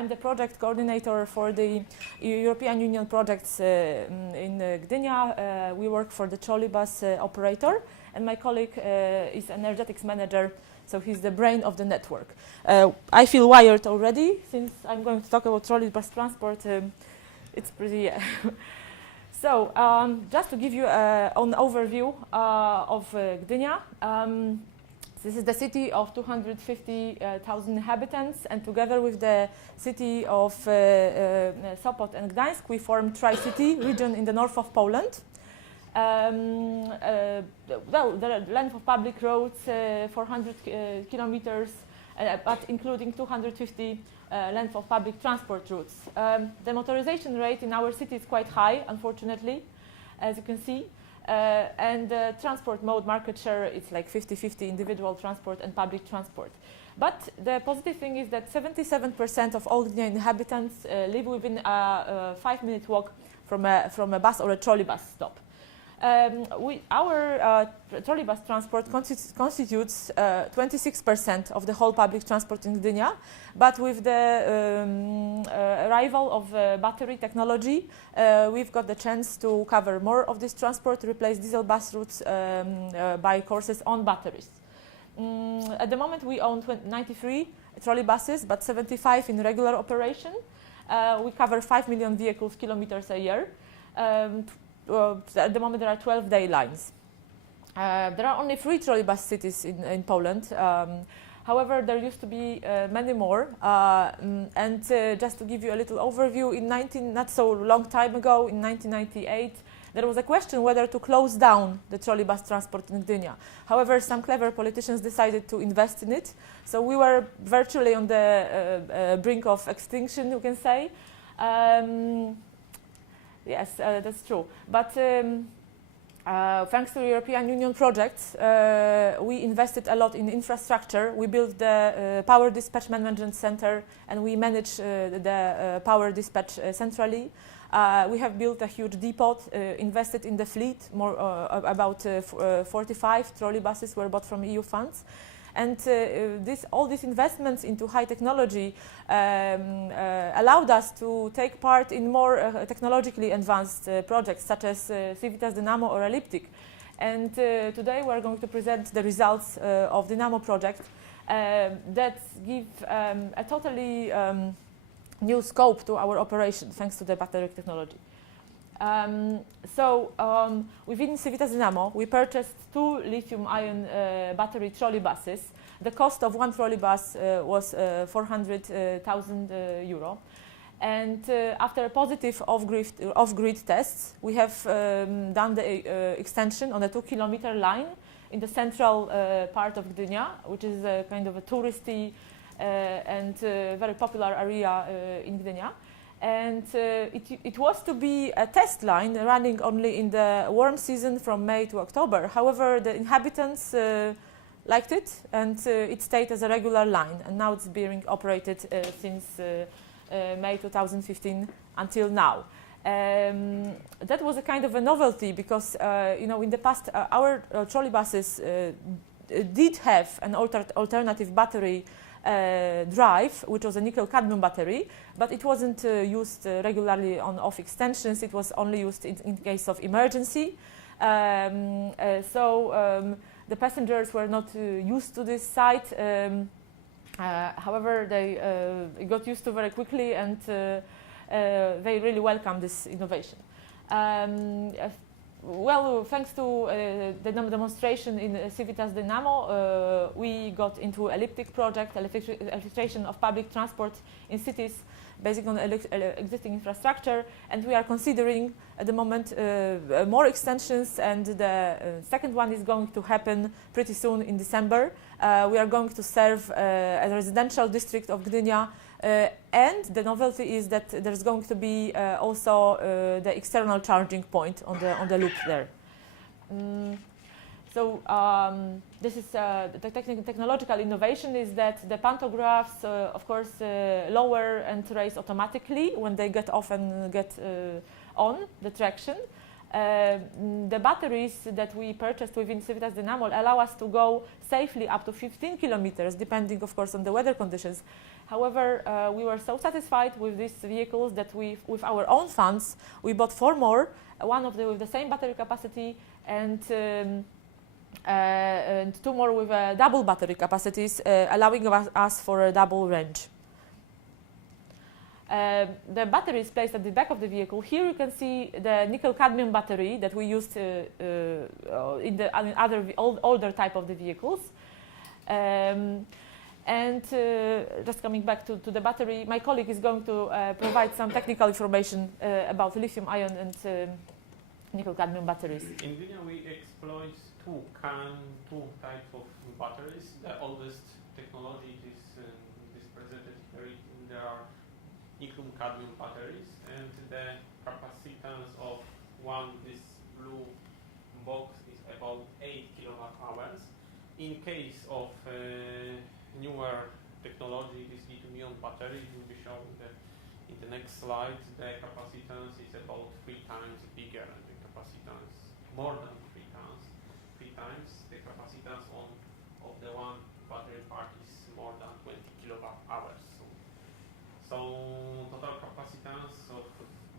I'm the project coordinator for the European Union projects in Gdynia. We work for the trolley bus operator, and my colleague is energetics manager, so he's the brain of the network. I feel wired already, since I'm going to talk about trolley bus transport. It's pretty... So, just to give you an overview of Gdynia. This is the city of 250,000 inhabitants, and together with the city of Sopot and Gdańsk, we form Tri-City region in the north of Poland. Well, the length of public roads, 400 kilometers, but including 250 length of public transport routes. The motorization rate in our city is quite high, unfortunately, as you can see. And the transport mode market share, it's like 50-50 individual transport and public transport. But the positive thing is that 77% of all Gdynia inhabitants live within a 5-minute walk from a bus or a trolley bus stop. Our trolley bus transport constitutes 26% of the whole public transport in Gdynia, but with the arrival of battery technology, we've got the chance to cover more of this transport, replace diesel bus routes by courses on batteries. At the moment, we own 93 trolley buses, but 75 in regular operation. We cover 5 million vehicles kilometers a year. At the moment, there are 12-day lines. There are only 3 trolleybus cities in Poland. However, there used to be many more. And just to give you a little overview, not so long time ago, in 1998, there was a question whether to close down the trolleybus transport in Gdynia. However, some clever politicians decided to invest in it. So we were virtually on the brink of extinction, you can say. Yes, that's true. But thanks to European Union projects, we invested a lot in infrastructure. We built the power dispatch management center, and we manage the power dispatch centrally. We have built a huge depot, invested in the fleet. About 45 trolley buses were bought from EU funds. And all these investments into high technology allowed us to take part in more technologically advanced projects, such as Civitas Dynamo or eLIPTIC. And today we are going to present the results of the Dynamo project that give a totally new scope to our operation, thanks to the battery technology. Within Civitas Dynamo, we purchased 2 lithium-ion battery trolley buses. The cost of one trolley bus was 400,000 euro. And after positive off-grid tests, we have done the extension on a 2-kilometer line in the central part of Gdynia, which is a kind of a touristy and very popular area in Gdynia. And it was to be a test line running only in the warm season from May to October. However, the inhabitants liked it, and it stayed as a regular line. And now it's being operated since May 2015 until now. That was a kind of a novelty because, in the past, our trolley buses did have an alternative battery drive, which was a nickel-cadmium battery, but it wasn't used regularly on off extensions. It was only used in case of emergency. The passengers were not used to this site. However, they got used to very quickly, and they really welcome this innovation. Well, thanks to the demonstration in Civitas Dynamo, we got into eLIPTIC project, electrification of public transport in cities based on existing infrastructure, and we are considering at the moment more extensions, and the second one is going to happen pretty soon in December. We are going to serve a residential district of Gdynia, and the novelty is that there's going to be also the external charging point on the loop there. This is the technological innovation is that the pantographs, of course, lower and raise automatically when they get off and get on the traction. The batteries that we purchased within Civitas Dynamo allow us to go safely up to 15 kilometers, depending, of course, on the weather conditions. However, we were so satisfied with these vehicles that with our own funds, we bought 4 more, one of them with the same battery capacity and 2 more with double battery capacities, allowing us for a double range. The battery is placed at the back of the vehicle. Here you can see the nickel-cadmium battery that we used in the other older type of the vehicles. Just coming back to the battery, my colleague is going to provide some technical information about lithium-ion and nickel-cadmium batteries. In Gdynia, we exploit two types of batteries. The oldest technology is presented here. There are nickel-cadmium batteries, and the capacitance of this blue box is about 8 kWh. In case of newer technology, this lithium-ion battery will be shown in the next slide. The capacitance is about 3 times bigger, and the capacitance more than 3 times. The capacitance of the one battery pack is more than 20 kWh. So total capacitance of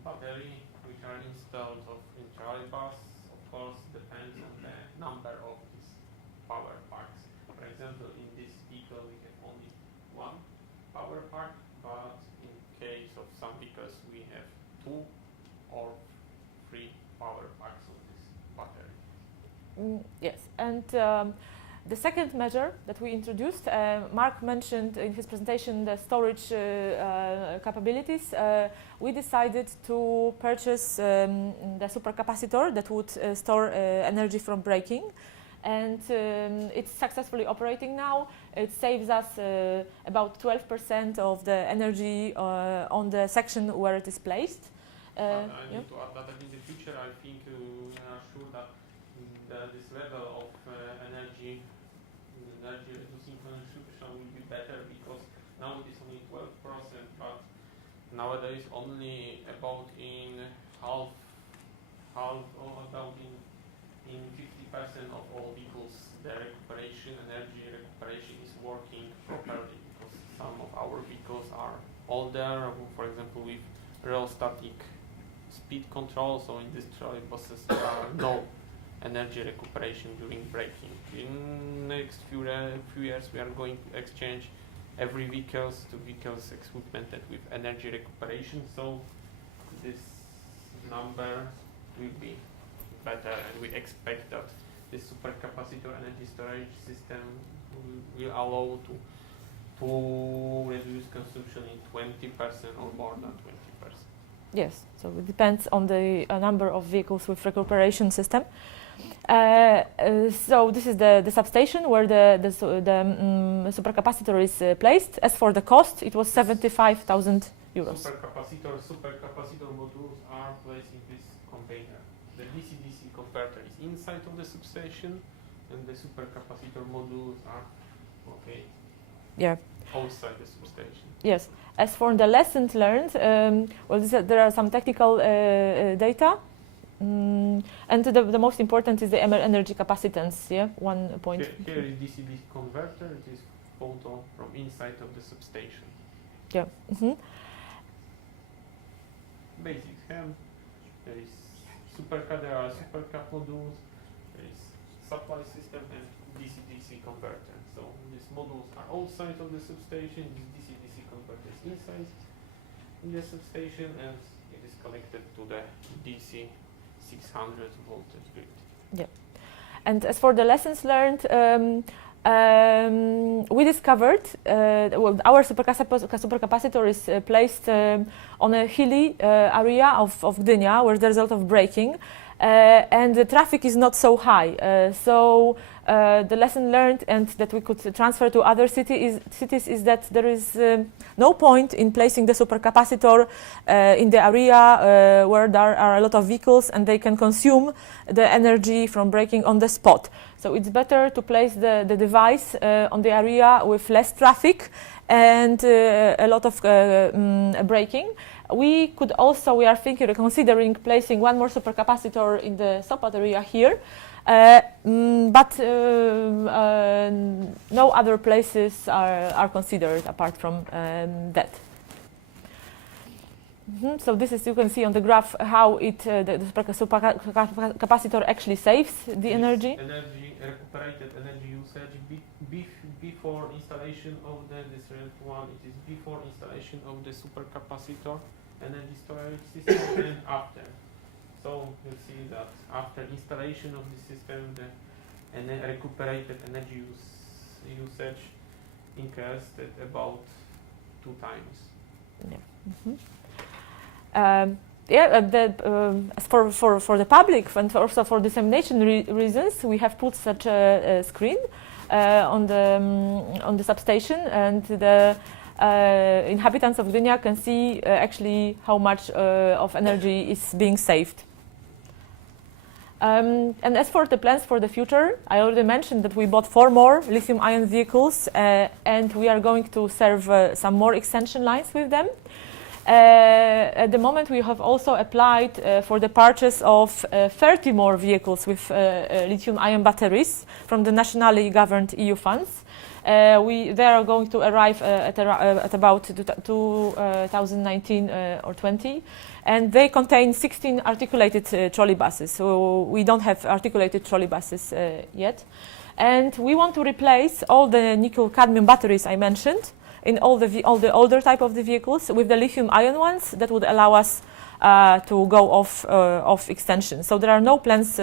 battery which are installed in trolley bus, of course, depends on the number of these power packs. For example, in this vehicle we have only 1 power pack, but in case of some vehicles we have 2 or 3 power packs of this battery. Yes, and the second measure that we introduced, Mark mentioned in his presentation the storage capabilities. We decided to purchase the supercapacitor that would store energy from braking, and it's successfully operating now. It saves us about 12% of the energy on the section where it is placed. I need to add that in the future I think we are sure that this level of energy reducing consumption will be better, because now it is only 12%, but nowadays only about in half or about in 50% of all vehicles the energy recuperation is working properly, because some of our vehicles are older, for example with rheostatic speed control, so in these trolley buses there are no energy recuperation during braking. In next few years we are going to exchange every vehicles to vehicles equipment with energy recuperation, so this number will be better, and we expect that this supercapacitor energy storage system will allow to reduce consumption in 20% or more than 20%. Yes, so it depends on the number of vehicles with recuperation system. So this is the substation where the supercapacitor is placed. As for the cost, it was 75,000 euros. Supercapacitor modules are placed in this container. The DC-DC converter is inside of the substation, and the supercapacitor modules are outside the substation. Yes. As for the lessons learned, there are some technical data. And the most important is the energy capacitance, 1 point. Here is DC-DC converter, it is photo from inside of the substation. Yeah. Mm-hmm. Basic scheme, there is there are supercap modules, there is supply system and DC-DC converter. So these modules are outside of the substation, this DC-DC converter is inside in the substation, and it is connected to the DC 600 voltage grid. Yeah, and as for the lessons learned, we discovered our supercapacitor is placed on a hilly area of Gdynia where there's a lot of braking, and the traffic is not so high. So the lesson learned and that we could transfer to other cities is that there is no point in placing the supercapacitor in the area where there are a lot of vehicles and they can consume the energy from braking on the spot. So it's better to place the device on the area with less traffic and a lot of braking. We are thinking, considering placing one more supercapacitor in the south area here, but no other places are considered apart from that. So this is, you can see on the graph how the supercapacitor actually saves the energy. Recuperated energy usage before installation of this red one. It is before installation of the supercapacitor energy storage system and after. So you see that after installation of the system, the recuperated energy usage increased at about 2 times. Yeah. For the public and also for dissemination reasons, we have put such a screen on the substation, and the inhabitants of Gdynia can see actually how much of energy is being saved. And as for the plans for the future, I already mentioned that we bought 4 more lithium-ion vehicles, and we are going to serve some more extension lines with them. At the moment, we have also applied for the purchase of 30 more vehicles with lithium-ion batteries from the nationally governed EU funds. They are going to arrive at about 2019 or 20, and they contain 16 articulated trolley buses. So we don't have articulated trolley buses yet, and we want to replace all the nickel-cadmium batteries I mentioned in all the older type of the vehicles with the lithium-ion ones that would allow us to go off extension. So there are no plans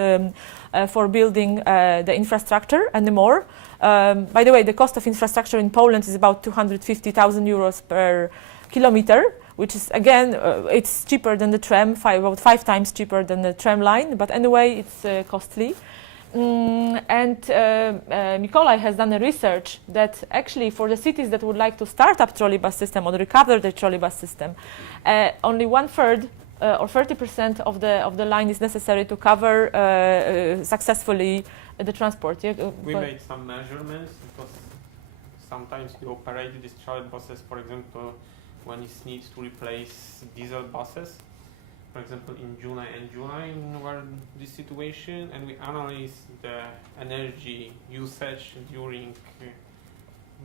for building the infrastructure anymore. By the way, the cost of infrastructure in Poland is about 250,000 euros per kilometer, which is, again, it's cheaper than the tram, about 5 times cheaper than the tram line, but anyway, it's costly. And Mikołaj has done a research that actually for the cities that would like to start up trolleybus system or recover the trolleybus system, only 1/3 or 30% of the line is necessary to cover successfully the transport. Yeah? We made some measurements because sometimes we operate these trolleybuses, for example, when it's need to replace diesel buses. For example, in June and July were this situation, and we analyzed the energy usage during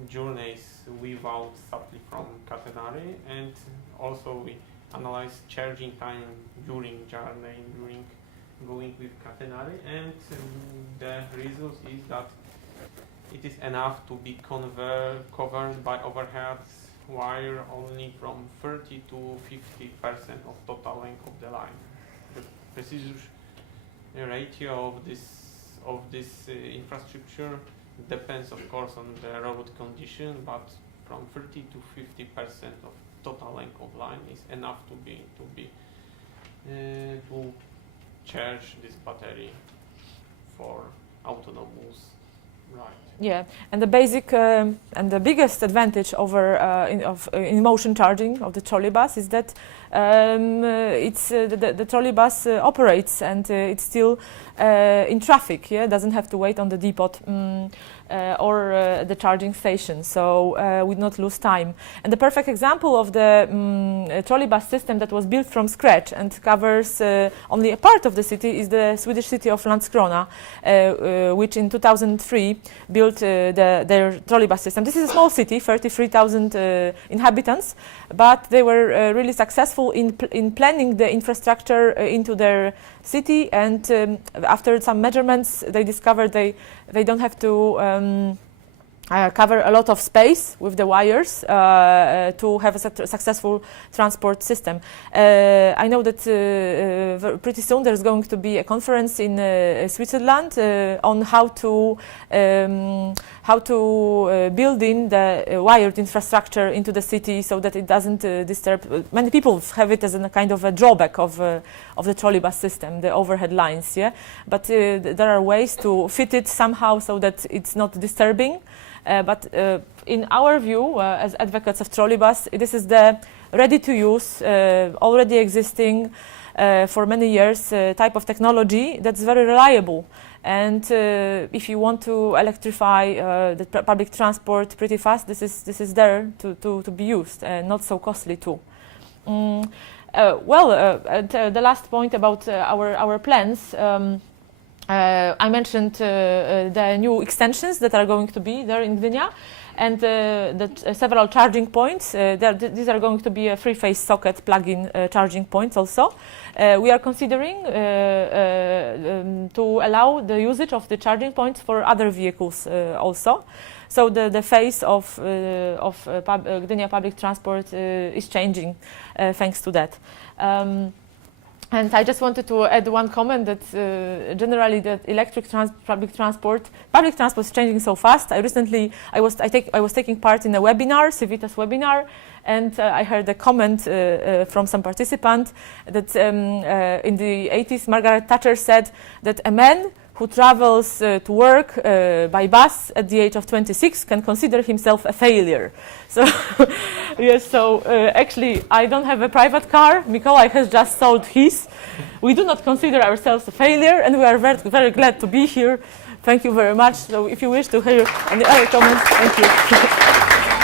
journeys without supply from catenary, and also we analyzed charging time during journey, during going with catenary, and the result is that it is enough to be covered by overheads wire only from 30 to 50% of total length of the line. The precision ratio of this infrastructure depends, of course, on the road condition, but from 30 to 50% of total length of line is enough to charge this battery for autonomous ride. Yeah, and the basic and the biggest advantage over in motion charging of the trolleybus is that the trolleybus operates and it's still in traffic. Yeah, doesn't have to wait on the depot or the charging station, so we do not lose time. And the perfect example of the trolleybus system that was built from scratch and covers only a part of the city is the Swedish city of Landskrona, which in 2003 built their trolleybus system. This is a small city, 33,000 inhabitants, but they were really successful in planning the infrastructure into their city, and after some measurements they discovered they don't have to cover a lot of space with the wires to have a successful transport system. I know that pretty soon there's going to be a conference in Switzerland on how to build in the wired infrastructure into the city so that it doesn't disturb. Many people have it as a kind of a drawback of the trolleybus system, the overhead lines. Yeah, but there are ways to fit it somehow so that it's not disturbing. But in our view, as advocates of trolleybus, this is the ready-to-use, already existing for many years type of technology that's very reliable. And if you want to electrify the public transport pretty fast, this is there to be used, and not so costly too. The last point about our plans. I mentioned the new extensions that are going to be there in Gdynia, and several charging points. These are going to be a three-phase socket plug-in charging points also. We are considering to allow the usage of the charging points for other vehicles also. So the face of Gdynia public transport is changing thanks to that. And I just wanted to add one comment that generally the electric public transport is changing so fast. I was taking part in a webinar, Civitas webinar, and I heard a comment from some participant that in the 80s Margaret Thatcher said that a man who travels to work by bus at the age of 26 can consider himself a failure. So, yes, so actually I don't have a private car. Mikołaj has just sold his. We do not consider ourselves a failure, and we are very, very glad to be here. Thank you very much. So if you wish to hear any other comments, thank you.